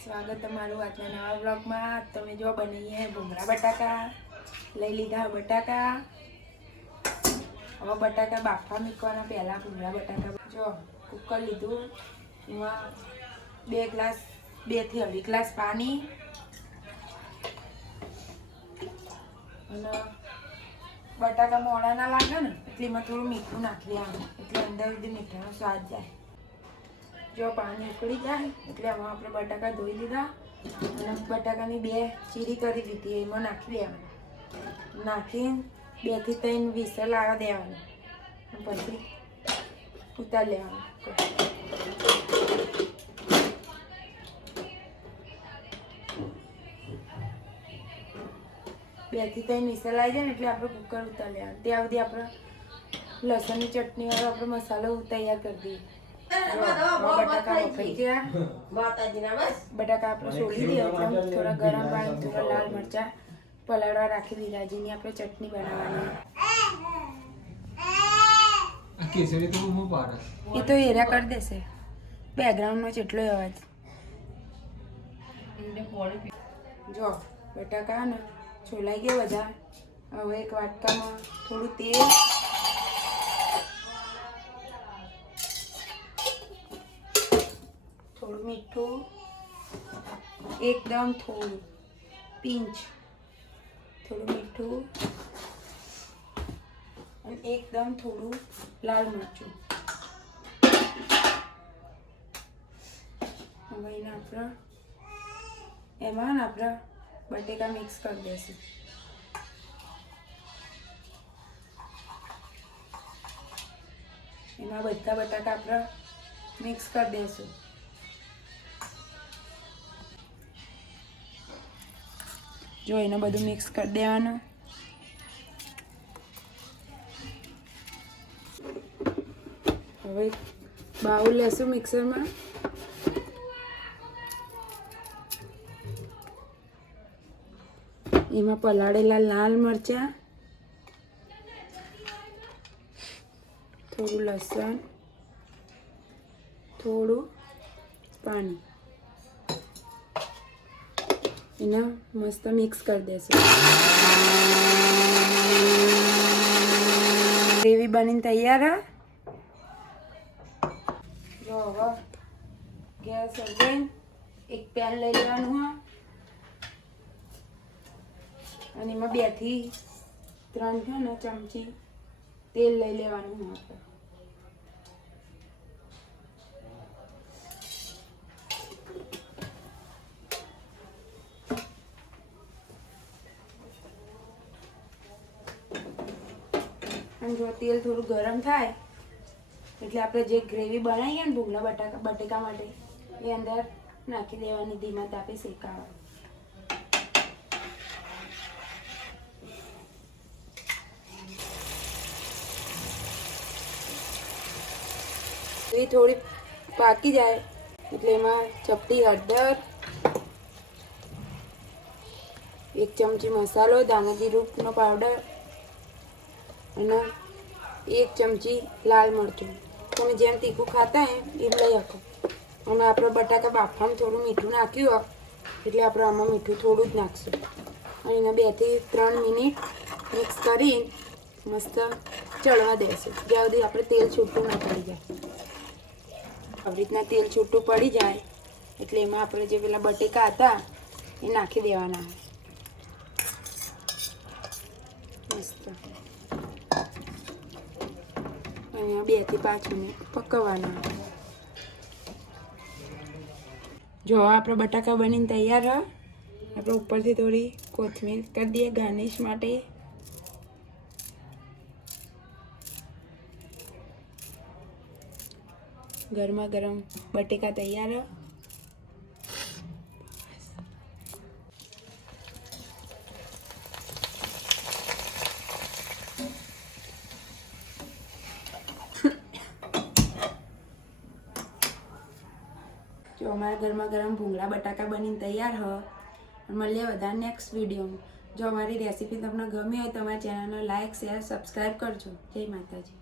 સ્વાગત તમારું આજના નવા બ્લોગમાં. તમે જો બનાવીએ ભૂંગળા બટાકા. લઈ લીધા બટાકા. હવે બટાકા બાફા મૂકવાના પહેલાં ભૂંગળા બટાકા જો કુકર લીધું. એમાં બે ગ્લાસ બેથી અઢી ગ્લાસ પાણી. અને બટાકા મોડા ના લાગે ને, એટલે એમાં થોડું મીઠું નાખી આવે એટલે અંદર સુધી મીઠાનો સ્વાદ જાય. જો પાણી ઉકળી જાય, એટલે આમાં આપણે બટાકા ધોઈ લીધા. અને બટાકાની બે ચીરી કરી દીધી, એમાં નાખી દેવાનું. નાખીને બેથી ત્રણ વિસલ આવવા દેવાનું. પછી ઉતારી લેવાનું. બેથી ત્રણ વિસલ આવી જાય ને, એટલે આપણે કુકર ઉતારી લેવાનું. ત્યાં સુધી આપણે લસણની ચટણીવાળો આપણે મસાલો તૈયાર કરી દઈએ. બટાકા બફાઈ ગયા. માતાજીના બસ. બટાકા આપણે છોડી દઈએ થોડા ગરમ પાણી થોડા લાલ મરચા પલાળવા રાખી દીધા જેની આપણે ચટણી બનાવવાની. તો હું એ તો હેરા કરી દેશે. બેકગ્રાઉન્ડમાં જેટલો અવાજ જો બટાકા ને છોલાઈ ગયા બધા. હવે એક વાટકામાં થોડું તેલ એકદમ થોડું પિંચ, થોડું મીઠું અને એકદમ થોડું લાલ મરચું. હવે એને આપણે, એમાં આપણે બટેકા મિક્સ કરી દઈશું. એમાં બધા બટાકા આપણે મિક્સ કરી દઈશું. જો એને બધું મિક્સ કરી દેવાનું હવે બાઉલ લેશું મિક્સરમાં. એમાં પલાળેલા લાલ મરચાં, થોડું લસણ, થોડું પાણી. એને મસ્ત મિક્સ કરી દેશું ગ્રેવી બનીને તૈયાર હા જો હવે ગેસ અગેન એક પેન લઈ લેવાનું હા અને એમાં બેથી ત્રણ છે ને ચમચી તેલ લઈ લેવાનું હા અને જો તેલ થોડું ગરમ થાય, એટલે આપણે જે ગ્રેવી બનાવીએ ને ભૂંગળા બટાકા, બટેકા માટે, એ અંદર નાખી દેવાની, ધીમા તાપે શેકાવા. એ થોડી પાકી જાય, એટલે એમાં ચપટી હળદર, એક ચમચી મસાલો દાણા જીરુંનો પાવડર અને એક ચમચી લાલ મરચું. તમે જેમ તીખું ખાતા હોય એમ લઈ શકો અને આપણે બટાકા બાફામાં થોડું મીઠું નાખ્યું હોય, એટલે આપણે આમાં મીઠું થોડું જ નાખશું. અને એને બેથી ત્રણ મિનિટ મિક્સ કરી મસ્ત ચડવા દેશું. જ્યાં સુધી આપણે તેલ છૂટું ના પડી જાય. આવી રીતના તેલ છૂટું પડી જાય, એટલે એમાં આપણે જે પેલા બટેકા હતા એ નાખી દેવાના મસ્ત અહીંયા બેથી પાંચ મિનિટ પકવવાના. જો આપણે બટાકા બનીને તૈયાર હ. આપણે ઉપરથી થોડી કોથમીર કરી દઈએ ગાર્નિશ માટે. ગરમા ગરમ બટેકા તૈયાર હ. જો અમારા ઘરમાં ગરમ ભૂંગળા, બટાકા બનીને તૈયાર હ. મળીએ બધા નેક્સ્ટ વિડીયોમાં જો અમારી રેસીપી તમને ગમી હોય તો અમારી ચેનલને લાઇક શેર સબસ્ક્રાઈબ કરજો. જય માતાજી.